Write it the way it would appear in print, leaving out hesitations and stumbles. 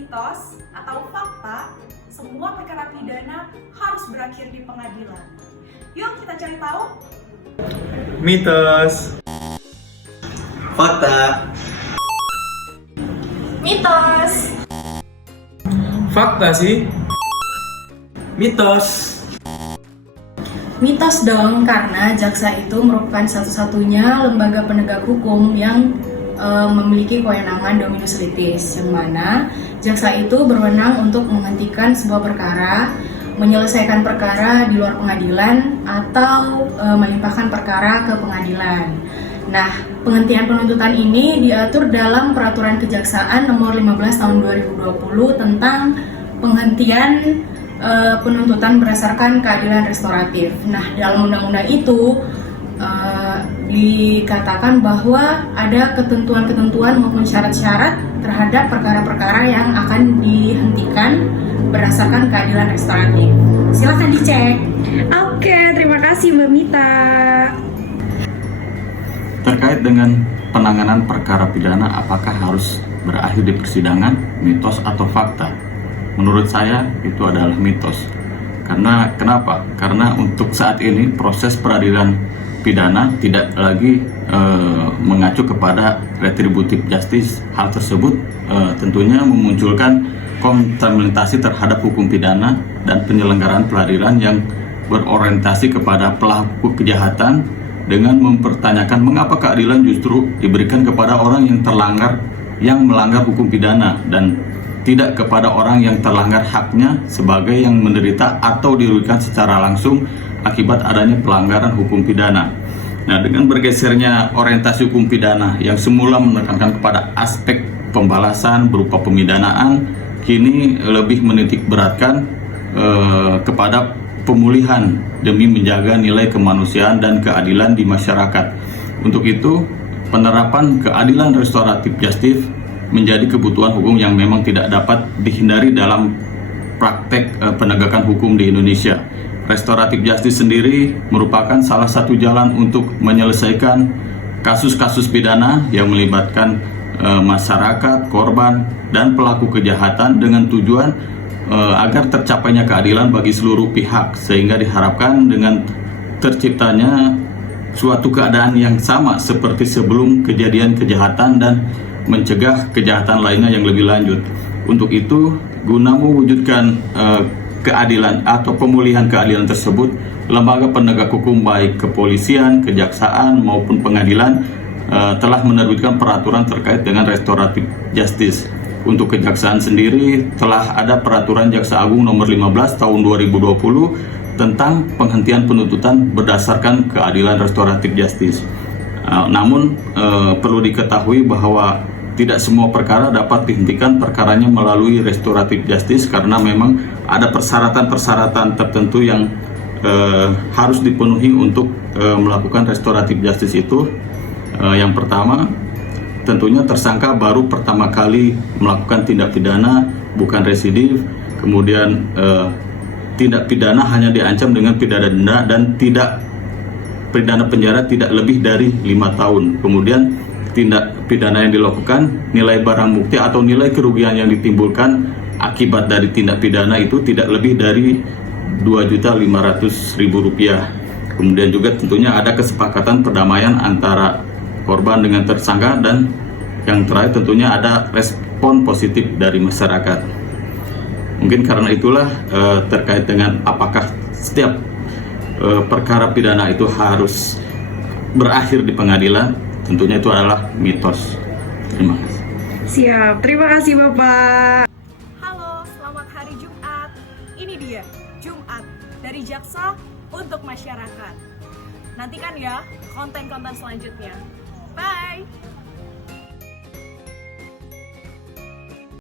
mitos atau fakta, semua perkara pidana harus berakhir di pengadilan. Yuk kita cari tahu. Mitos. Fakta. Mitos. Fakta sih. Mitos. Mitos dong, karena jaksa itu merupakan satu-satunya lembaga penegak hukum yang memiliki kewenangan dominus litis, yang mana jaksa itu berwenang untuk menghentikan sebuah perkara, menyelesaikan perkara di luar pengadilan, atau melimpahkan perkara ke pengadilan. Nah, penghentian penuntutan ini diatur dalam Peraturan Kejaksaan Nomor 15 Tahun 2020 tentang penghentian penuntutan berdasarkan keadilan restoratif. Nah, dalam undang-undang itu dikatakan bahwa ada ketentuan-ketentuan maupun syarat-syarat terhadap perkara-perkara yang akan dihentikan berdasarkan keadilan restoratif. Silakan dicek. Oke, terima kasih Mbak Mita. Terkait dengan penanganan perkara pidana, apakah harus berakhir di persidangan, mitos atau fakta? Menurut saya itu adalah mitos. Karena kenapa? Karena untuk saat ini proses peradilan pidana tidak lagi mengacu kepada retributive justice. Hal tersebut tentunya memunculkan kontaminasi terhadap hukum pidana dan penyelenggaraan peradilan yang berorientasi kepada pelaku kejahatan dengan mempertanyakan mengapa keadilan justru diberikan kepada orang yang melanggar hukum pidana dan tidak kepada orang yang terlanggar haknya sebagai yang menderita atau dirugikan secara langsung akibat adanya pelanggaran hukum pidana. Nah, dengan bergesernya orientasi hukum pidana yang semula menekankan kepada aspek pembalasan berupa pemidanaan, kini lebih menitik beratkan kepada pemulihan demi menjaga nilai kemanusiaan dan keadilan di masyarakat. Untuk itu, penerapan keadilan restoratif justice menjadi kebutuhan hukum yang memang tidak dapat dihindari dalam praktek penegakan hukum di Indonesia. Restoratif justice sendiri merupakan salah satu jalan untuk menyelesaikan kasus-kasus pidana yang melibatkan masyarakat, korban, dan pelaku kejahatan dengan tujuan agar tercapainya keadilan bagi seluruh pihak, sehingga diharapkan dengan terciptanya suatu keadaan yang sama seperti sebelum kejadian kejahatan dan mencegah kejahatan lainnya yang lebih lanjut. Untuk itu, guna mewujudkan keadilan atau pemulihan keadilan tersebut, lembaga penegak hukum baik kepolisian, kejaksaan maupun pengadilan telah menerbitkan peraturan terkait dengan restoratif justice. Untuk kejaksaan sendiri telah ada peraturan Jaksa Agung nomor 15 tahun 2020 tentang penghentian penuntutan berdasarkan keadilan restoratif justice. Namun perlu diketahui bahwa tidak semua perkara dapat dihentikan perkaranya melalui restoratif justice karena memang ada persyaratan-persyaratan tertentu yang harus dipenuhi untuk melakukan restoratif justice itu. Yang pertama, tentunya tersangka baru pertama kali melakukan tindak pidana, bukan residif. Kemudian tindak pidana hanya diancam dengan pidana denda dan tidak pidana penjara tidak lebih dari 5 tahun. Kemudian tindak pidana yang dilakukan, nilai barang bukti atau nilai kerugian yang ditimbulkan akibat dari tindak pidana itu tidak lebih dari Rp2.500.000. Kemudian juga tentunya ada kesepakatan perdamaian antara korban dengan tersangka, dan yang terakhir tentunya ada respon positif dari masyarakat. Mungkin karena itulah terkait dengan apakah setiap perkara pidana itu harus berakhir di pengadilan, tentunya itu adalah mitos. Terima kasih. Siap, terima kasih Bapak. Halo, selamat hari Jumat. Ini dia, Jumat dari Jaksa untuk masyarakat. Nantikan ya konten-konten selanjutnya. Bye!